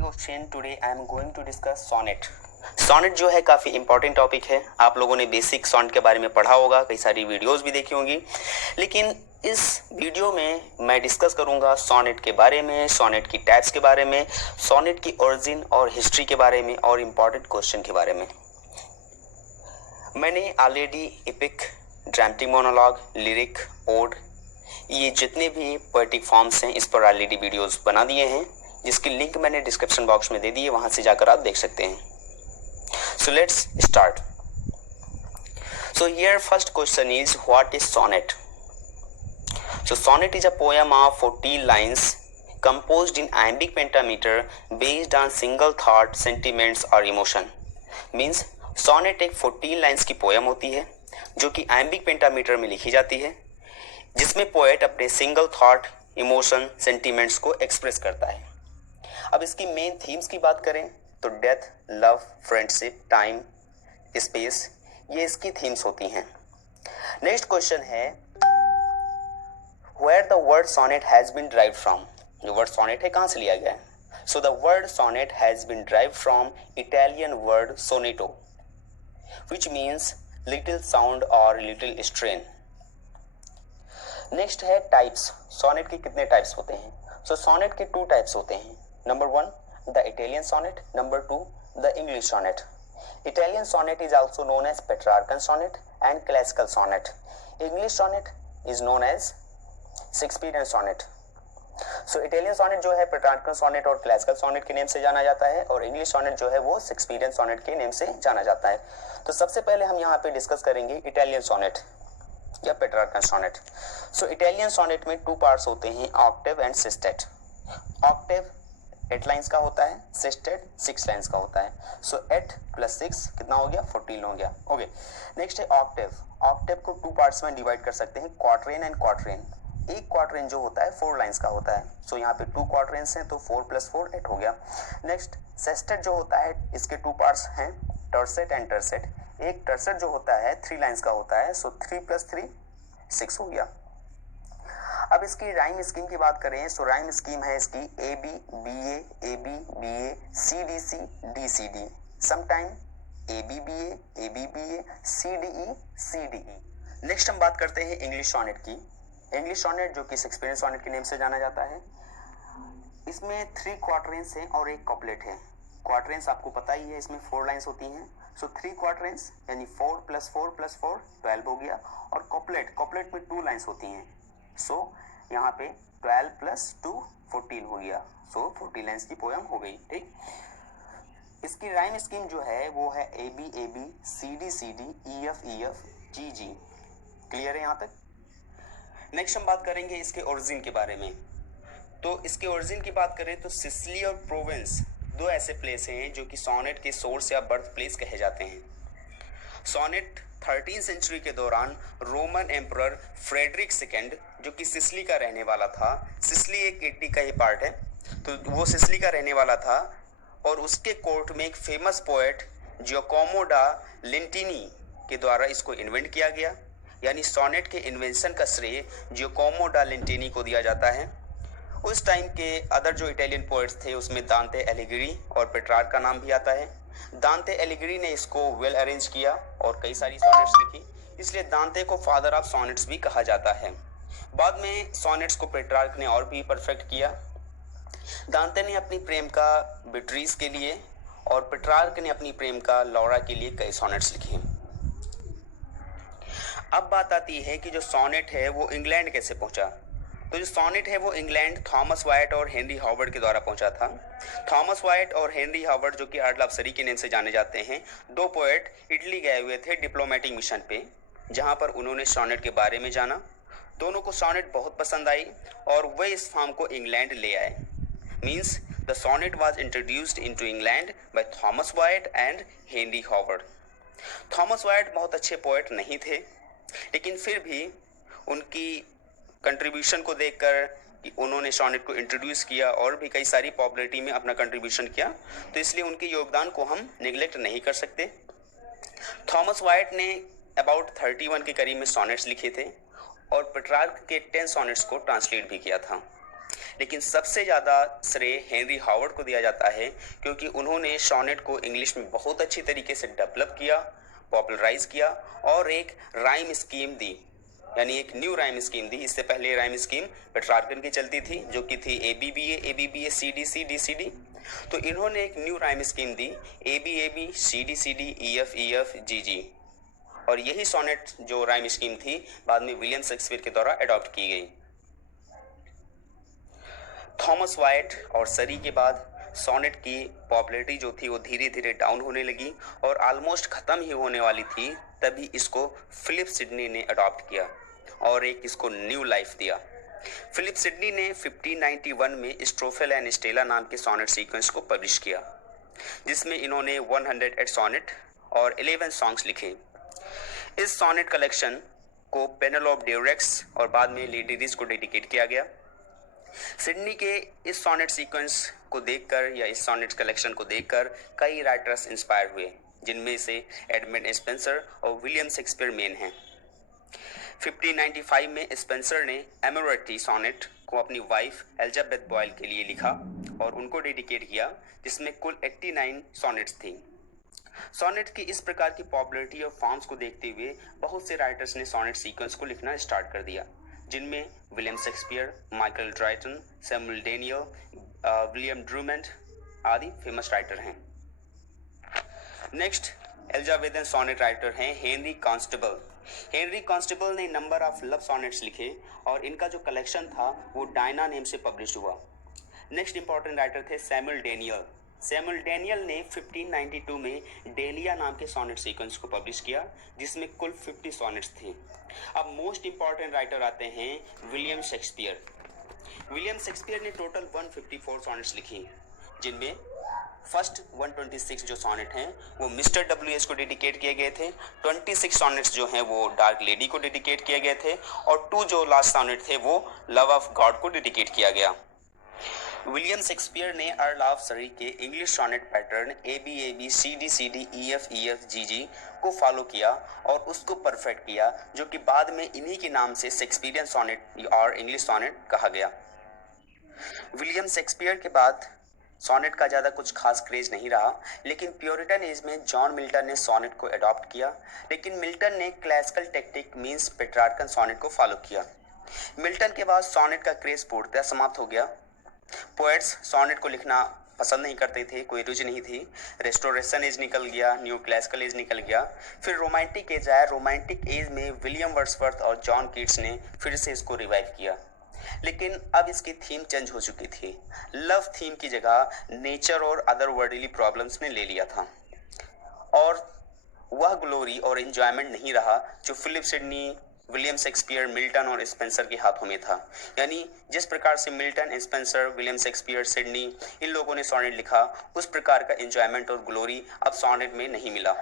Question today I am going to discuss sonnet. Sonnet जो है काफ़ी इंपॉर्टेंट टॉपिक है। आप लोगों ने बेसिक सोनेट के बारे में पढ़ा होगा, कई सारी वीडियोस भी देखी होंगी, लेकिन इस वीडियो में मैं डिस्कस करूंगा सोनेट के बारे में, सोनेट की टाइप्स के बारे में, सोनेट की ओरिजिन और हिस्ट्री के बारे में और इम्पॉर्टेंट क्वेश्चन के बारे में। मैंने already epic, dramatic monologue, lyric, ode, ये जितने भी पोएटिक फॉर्म्स हैं इस पर ऑलरेडी वीडियोस बना दिए हैं, जिसकी लिंक मैंने डिस्क्रिप्शन बॉक्स में दे दी है, वहां से जाकर आप देख सकते हैं। So let's start. So here first question is what is sonnet. So sonnet is a poem of 14 lines composed in iambic pentameter based on single thought, sentiments और emotion। मीन्स सोनेट एक 14 लाइन्स की poem होती है जो कि iambic pentameter में लिखी जाती है, जिसमें पोएट अपने सिंगल थॉट, इमोशन, सेंटिमेंट्स को एक्सप्रेस करता है। अब इसकी मेन थीम्स की बात करें तो death, love, friendship, time, space, ये इसकी थीम्स होती हैं। नेक्स्ट क्वेश्चन है where the word sonnet has been derived from. जो वर्ड सोनेट है कहाँ से लिया गया है? So the word sonnet has been derived from Italian word sonetto which means little sound और लिटिल स्ट्रेन। नेक्स्ट है टाइप्स। सोनेट के कितने टाइप्स होते हैं? सो सोनेट के 2 टाइप्स होते हैं। Number 1 the Italian sonnet, number 2 the English sonnet. Italian sonnet is also known as Petrarchan sonnet and classical sonnet. English sonnet is known as Shakespearean sonnet. So Italian sonnet जो है Petrarchan sonnet और classical sonnet के name से जाना जाता है, और English sonnet जो है वो शेक्सपियरियन सोनेट के नेम से जाना जाता है। तो सबसे पहले हम यहाँ पे डिस्कस करेंगे इटालियन सोनेट या पेट्रार्कन सोनेट। सो इटालियन सोनेट में 2 पार्ट्स होते हैं, ऑक्टेव एंड सिस्टेट। ऑक्टेव 8 लाइन्स का होता है, सिस्टेट 6 लाइन्स का होता है। सो 8 + 6 कितना हो गया? 14 हो गया। ओके, नेक्स्ट है ऑक्टेव। ऑक्टेव को 2 पार्ट्स में डिवाइड कर सकते हैं, क्वार्टरेन एंड क्वार्टरेन। एक क्वार्टरेन जो होता है 4 लाइन्स का होता है। सो यहाँ पे 2 क्वार्टरेन्स हैं तो 4 + 4 8 हो गया। नेक्स्ट सेस्टेट जो होता है, इसके 2 पार्ट्स हैं, टर्सेट एंड टर्सेट। एक टर्सेट जो होता है 3 लाइन्स का होता है, सो 3 + 3 6 हो गया। अब इसकी राइम स्कीम की बात करें, सो राइम स्कीम है इसकी a b b a b b a c d c d c d, sometime a b b a c d e. Next हम बात करते हैं इंग्लिश सोनेट की। इंग्लिश सोनेट जो कि शेक्सपियरियन सोनेट के नेम से जाना जाता है, इसमें 3 क्वार्टरेंस हैं और एक कॉपलेट है। क्वार्टरेंस आपको पता ही है, इसमें 4 लाइन्स होती हैं। सो 3 क्वार्टरेंस यानी 4 + 4 + 4 12 हो गया, और कॉपलेट में 2 लाइन्स होती हैं। सो यहाँ पे 12 + 2 14 हो गया। सो 14 लाइन्स की पोएम हो गई। ठीक, इसकी राइम स्कीम जो है वो है a b c d e f g g. Clear है यहाँ तक? नेक्स्ट हम बात करेंगे इसके ओरिजिन के बारे में। तो इसके ओरिजिन की बात करें तो सिसिली और प्रोवेंस 2 ऐसे प्लेस हैं जो कि सोनेट के सोर्स या बर्थ प्लेस कहे जाते हैं। सोनेट 13वीं सेंचुरी के दौरान रोमन एम्परर फ्रेडरिक II, जो कि सिसिली का रहने वाला था, सिसिली एक इटली का ही पार्ट है, तो वो सिसिली का रहने वाला था, और उसके कोर्ट में एक फेमस पोएट जियोकोमो डा लिंटिनी के द्वारा इसको इन्वेंट किया गया। यानी सोनेट के इन्वेंशन का श्रेय जियोकोमो डा लिंटिनी को दिया जाता है। उस टाइम के अदर जो इटालियन पोएट्स थे उसमें दांते एलिगिरी और पेट्रार्क का नाम भी आता है। दांते एलिगिरी ने इसको वेल अरेंज किया और कई सारी सोनेट्स लिखी, इसलिए दांते को फादर ऑफ सोनेट्स भी कहा जाता है। बाद में सोनेट्स को पेट्रार्क ने और भी परफेक्ट किया। दांते ने अपनी प्रेम का बिट्रीज के लिए और पेट्रार्क ने अपनी प्रेम का लौरा के लिए कई सोनेट्स लिखे। अब बात आती है कि जो सोनेट है वो इंग्लैंड कैसे पहुंचा। तो जो सोनेट है वो इंग्लैंड थॉमस वाइट और हेनरी हावर्ड के द्वारा पहुंचा था। थॉमस वाइट और हेनरी हावर्ड, जो कि अर्ल ऑफ सरी के नेम से जाने जाते हैं, 2 पोएट इटली गए हुए थे डिप्लोमेटिक मिशन पे, जहां पर उन्होंने सोनेट के बारे में जाना। दोनों को सोनेट बहुत पसंद आई और वे इस फॉर्म को इंग्लैंड ले आए। Means the sonnet was introduced into England by Thomas Wyatt and Henry Howard. Thomas Wyatt बहुत अच्छे पोएट नहीं थे, लेकिन फिर भी उनकी कंट्रीब्यूशन को देखकर कि उन्होंने सोनेट को इंट्रोड्यूस किया और भी कई सारी पॉपुलैरिटी में अपना कंट्रीब्यूशन किया, तो इसलिए उनके योगदान को हम निगलेक्ट नहीं कर सकते। थॉमस वाइट ने अबाउट 31 के करीब में सोनेट्स लिखे थे और पेट्रार्क के 10 सोनेट्स को ट्रांसलेट भी किया था। लेकिन सबसे ज़्यादा श्रेय हेनरी हावर्ड को दिया जाता है, क्योंकि उन्होंने सोनेट को इंग्लिश में बहुत अच्छी तरीके से डेवलप किया, पॉपुलराइज किया और एक राइम स्कीम दी, यानी एक न्यू राइम स्कीम दी। इससे पहले राइम स्कीम पेट्रार्कन की चलती थी, जो कि थी ABBA CD तो इन्होंने एक न्यू राइम स्कीम दी, ABAB CD EF और यही सोनेट जो राइम स्कीम थी बाद में विलियम शेक्सपियर के द्वारा अडॉप्ट की गई। थॉमस वाइट और सरी के बाद सोनेट की पॉपुलैरिटी जो थी वो धीरे धीरे डाउन होने लगी और ऑलमोस्ट ख़त्म ही होने वाली थी, तभी इसको फिलिप सिडनी ने अडॉप्ट किया और एक इसको न्यू लाइफ दिया। फिलिप सिडनी ने 1591 में स्ट्रोफेल एंड स्टेला नाम के सोनेट सीक्वेंस को पब्लिश किया, जिसमें इन्होंने 108 सोनेट और 11 सॉन्ग्स लिखे। इस सोनेट कलेक्शन को पेनेलोप डेरेक्स और बाद में लेडी रिस को डेडिकेट किया गया। सिडनी के इस सोनेट सीक्वेंस को देखकर या इस सोनेट कलेक्शन को देखकर कई राइटर्स इंस्पायर हुए, जिनमें से एडमंड स्पेंसर और विलियम शेक्सपियर मेन हैं। 1595 में स्पेंसर ने एमोरेटी सोनेट को अपनी वाइफ एलिजाबेथ बॉयल के लिए लिखा और उनको डेडिकेट किया, जिसमें कुल 89 सोनेट्स थी। सोनेट की इस प्रकार की पॉपुलैरिटी और फॉर्म्स को देखते हुए बहुत से राइटर्स ने सोनेट सीक्वेंस को लिखना स्टार्ट कर दिया, जिनमें William Shakespeare, Michael Drayton, Samuel Daniel, William Drummond आदि फेमस राइटर हैं। नेक्स्ट एल्जावेदन सोनेट राइटर हैं हेनरी कॉन्स्टेबल। हेनरी कॉन्स्टेबल ने नंबर ऑफ लव सोनेट्स लिखे और इनका जो कलेक्शन था वो डायना नेम से पब्लिश हुआ। नेक्स्ट इंपॉर्टेंट राइटर थे सैमुअल डेनियल। सैमुअल डेनियल ने 1592 में डेलिया नाम के सोनेट सीक्वेंस को पब्लिश किया, जिसमें कुल 50 सोनेट्स थे। अब मोस्ट इंपॉर्टेंट राइटर आते हैं विलियम शेक्सपियर। विलियम शेक्सपियर ने टोटल 154 सोनेट्स लिखी, जिनमें फर्स्ट 126 जो सोनेट हैं वो मिस्टर WS को डेडिकेट किए गए थे, 26 सोनेट्स जो हैं वो डार्क लेडी को डेडिकेट किए गए थे और 2 जो लास्ट सोनेट थे वो लव ऑफ गॉड को डेडिकेट किया गया। विलियम शेक्सपियर ने अर्ल ऑफ सरी के English sonnet pattern ABAB CD EF को फॉलो किया और उसको परफेक्ट किया, जो कि बाद में इन्हीं के नाम से शेक्सपियरियन सोनेट और इंग्लिश सोनेट कहा गया। विलियम शेक्सपियर के बाद सोनेट का ज़्यादा कुछ खास क्रेज नहीं रहा, लेकिन प्योरिटन एज में जॉन मिल्टन ने सोनेट को अडॉप्ट किया, लेकिन मिल्टन ने classical technique means Petrarchan sonnet को फॉलो किया। मिल्टन के बाद सोनेट का क्रेज पूर्णतः समाप्त हो गया। पोएट्स सोनेट को लिखना पसंद नहीं करते थे, कोई रुचि नहीं थी। रेस्टोरेशन एज निकल गया, न्यू क्लासिकल एज निकल गया, फिर रोमांटिक एज आया। रोमांटिक एज में विलियम वर्ड्सवर्थ और जॉन कीट्स ने फिर से इसको रिवाइव किया, लेकिन अब इसकी थीम चेंज हो चुकी थी। लव थीम की जगह नेचर और अदर वर्ल्डली प्रॉब्लम्स ने ले लिया था और वह ग्लोरी और एंजॉयमेंट नहीं रहा जो Philip Sidney, William Shakespeare, Milton और स्पेंसर के हाथों में था। यानी जिस प्रकार से Milton, Spenser, William Shakespeare, Sidney इन लोगों ने सोनेट लिखा, उस प्रकार का एंजॉयमेंट और ग्लोरी अब सोनेट में नहीं मिला।